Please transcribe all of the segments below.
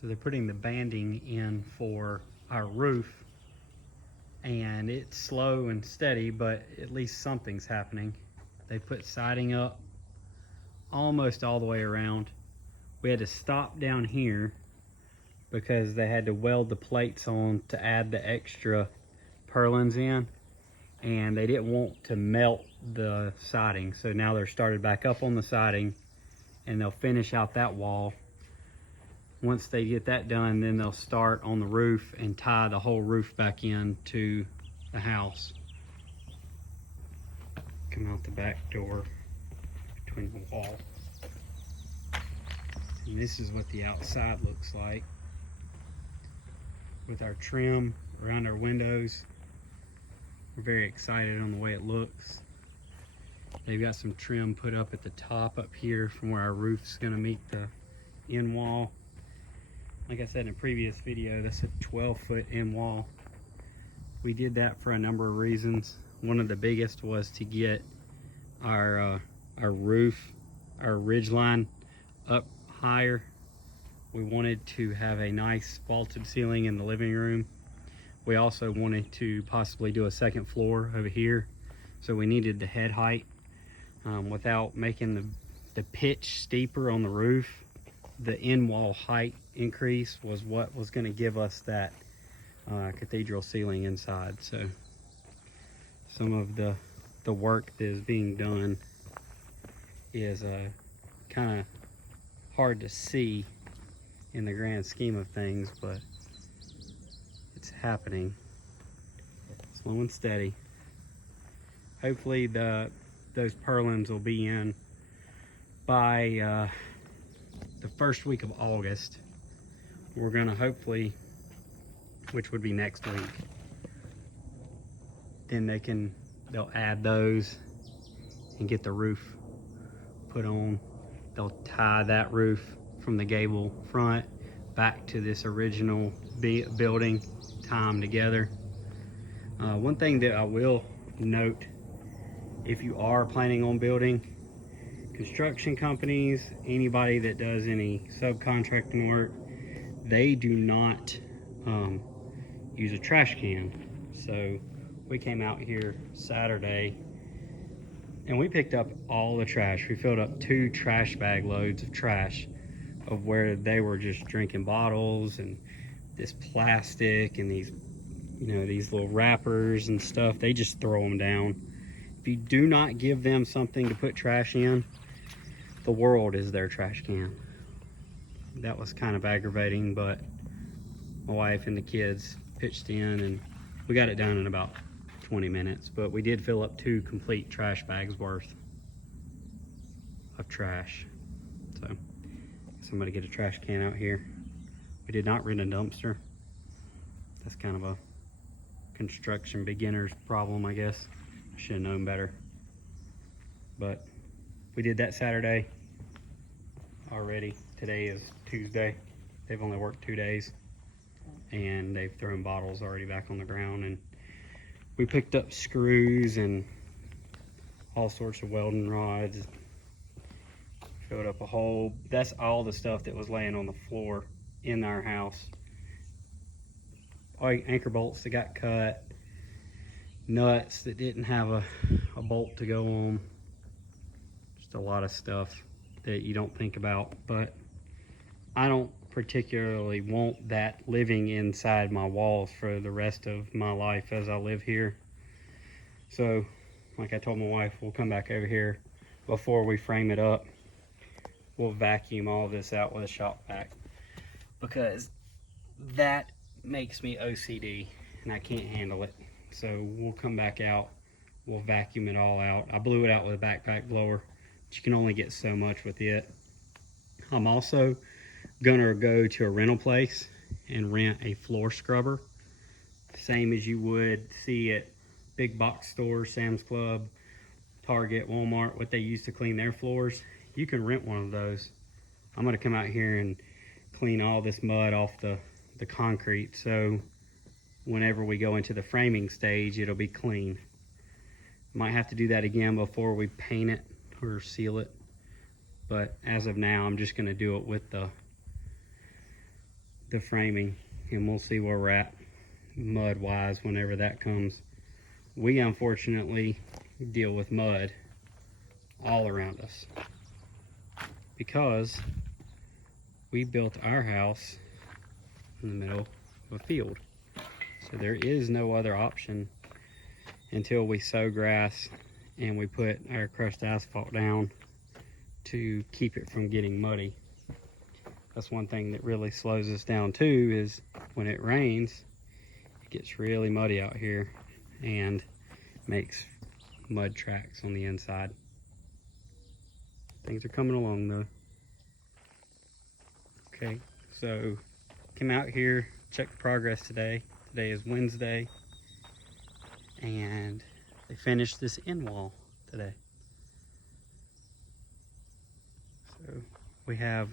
So they're putting the banding in for our roof, and it's slow and steady, but at least something's happening. They put siding up almost all the way around. We had to stop down here because they had to weld the plates on to add the extra purlins in, and they didn't want to melt the siding. So now they're started back up on the siding, and they'll finish out that wall. Once they get that done, then they'll start on the roof and tie the whole roof back into the house. Come out the back door between the wall. And this is what the outside looks like with our trim around our windows. We're very excited on the way it looks. They've got some trim put up at the top up here from where our roof's gonna meet the end wall. Like I said in a previous video, that's a 12-foot end wall. We did that for a number of reasons. One of the biggest was to get our roof, our ridge line up higher. We wanted to have a nice vaulted ceiling in the living room. We also wanted to possibly do a second floor over here. So we needed the head height without making the pitch steeper on the roof. The end wall height increase was what was going to give us that cathedral ceiling inside. So some of the work that is being done is kind of hard to see in the grand scheme of things, but it's happening slow and steady. Hopefully those purlins will be in by the first week of August. We're gonna hopefully, which would be next week, then they'll add those and get the roof put on. They'll tie that roof from the gable front back to this original building, tie them together. One thing that I will note, if you are planning on building, construction companies, anybody that does any subcontracting work, they do not use a trash can. So we came out here Saturday and we picked up all the trash. We filled up 2 trash bag loads of trash of where they were just drinking bottles and this plastic and these, you know, these little wrappers and stuff. They just throw them down. If you do not give them something to put trash in, the world is their trash can. That was kind of aggravating, but my wife and the kids pitched in and we got it done in about 20 minutes, but we did fill up 2 complete trash bags worth of trash. So somebody get a trash can out here. We did not rent a dumpster. That's kind of a construction beginner's problem, I guess. I should have known better. But we did that Saturday already. Today is Tuesday. They've only worked 2 days and they've thrown bottles already back on the ground, and we picked up screws and all sorts of welding rods. Filled up a hole. That's all the stuff that was laying on the floor in our house. All anchor bolts that got cut, nuts that didn't have a bolt to go on. Just a lot of stuff that you don't think about, but I don't particularly want that living inside my walls for the rest of my life as I live here. So like I told my wife, we'll come back over here before we frame it up. We'll vacuum all this out with a shop vac, because that makes me OCD and I can't handle it. So we'll come back out, we'll vacuum it all out. I blew it out with a backpack blower, but you can only get so much with it. I'm also gonna go to a rental place and rent a floor scrubber, same as you would see at big box stores, Sam's Club, Target, Walmart, what they use to clean their floors. You can rent one of those. I'm gonna come out here and clean all this mud off the concrete, so whenever we go into the framing stage, it'll be clean. Might have to do that again before we paint it or seal it, but as of now, I'm just gonna do it with the the framing, and we'll see where we're at mud wise whenever that comes. We unfortunately deal with mud all around us because we built our house in the middle of a field. So there is no other option until we sow grass and we put our crushed asphalt down to keep it from getting muddy. That's one thing that really slows us down too, is when it rains, it gets really muddy out here and makes mud tracks on the inside. Things are coming along though. Okay, so came out here, checked progress today. Today is Wednesday, and they finished this end wall today. So we have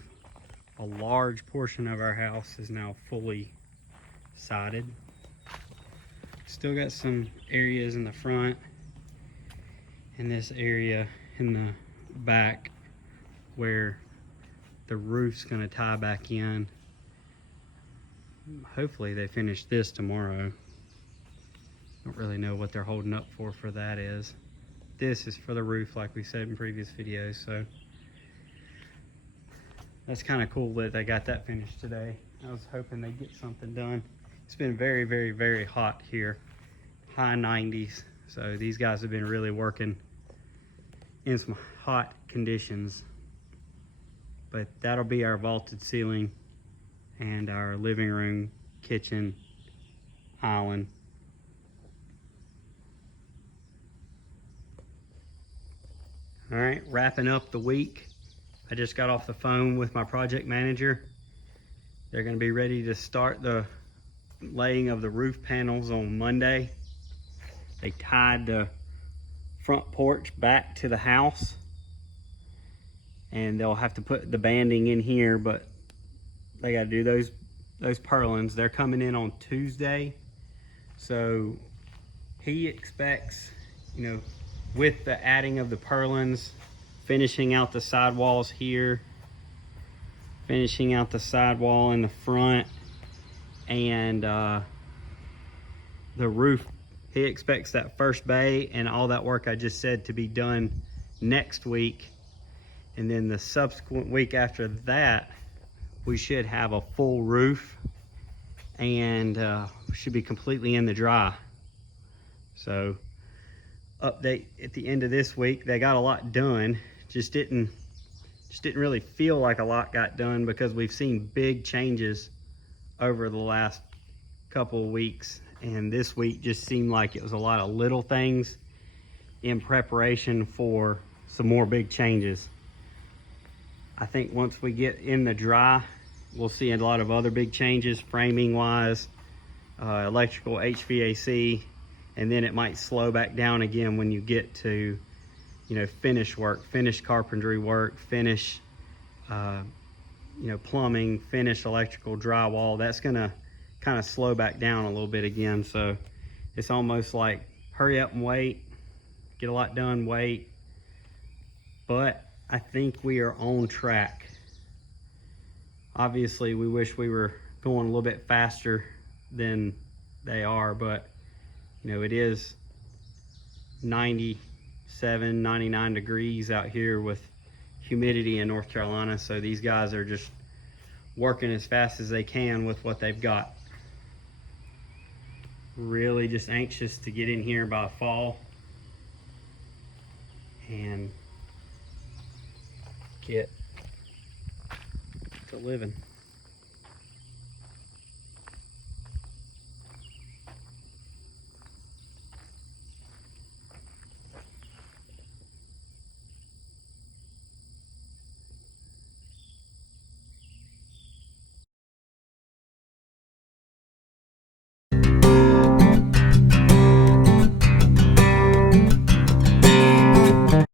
a large portion of our house is now fully sided. Still got some areas in the front and this area in the back where the roof's gonna tie back in. Hopefully they finish this tomorrow. Don't really know what they're holding up for that is. This is for the roof, like we said in previous videos, so that's kind of cool that they got that finished today. I was hoping they'd get something done. It's been very, very, very hot here, high 90s. So these guys have been really working in some hot conditions. But that'll be our vaulted ceiling and our living room, kitchen, island. All right, wrapping up the week. I just got off the phone with my project manager. They're gonna be ready to start the laying of the roof panels on Monday. They tied the front porch back to the house, and they'll have to put the banding in here, but they gotta do those purlins. They're coming in on Tuesday. So he expects, you know, with the adding of the purlins, finishing out the sidewalls here, finishing out the sidewall in the front, and the roof, he expects that first bay and all that work I just said to be done next week. And then the subsequent week after that, we should have a full roof and should be completely in the dry. So update at the end of this week, they got a lot done. Just didn't really feel like a lot got done because we've seen big changes over the last couple of weeks, and this week just seemed like it was a lot of little things in preparation for some more big changes. I think once we get in the dry, we'll see a lot of other big changes, framing wise, electrical, HVAC, and then it might slow back down again when you get to, you know, finish work, finish carpentry work, finish, you know, plumbing, finish electrical, drywall. That's gonna kind of slow back down a little bit again. So it's almost like hurry up and wait, get a lot done, wait. But I think we are on track. Obviously, we wish we were going a little bit faster than they are, but you know, it is 97, 99 degrees out here with humidity in North Carolina. So these guys are just working as fast as they can with what they've got. Really just anxious to get in here by fall and get to living.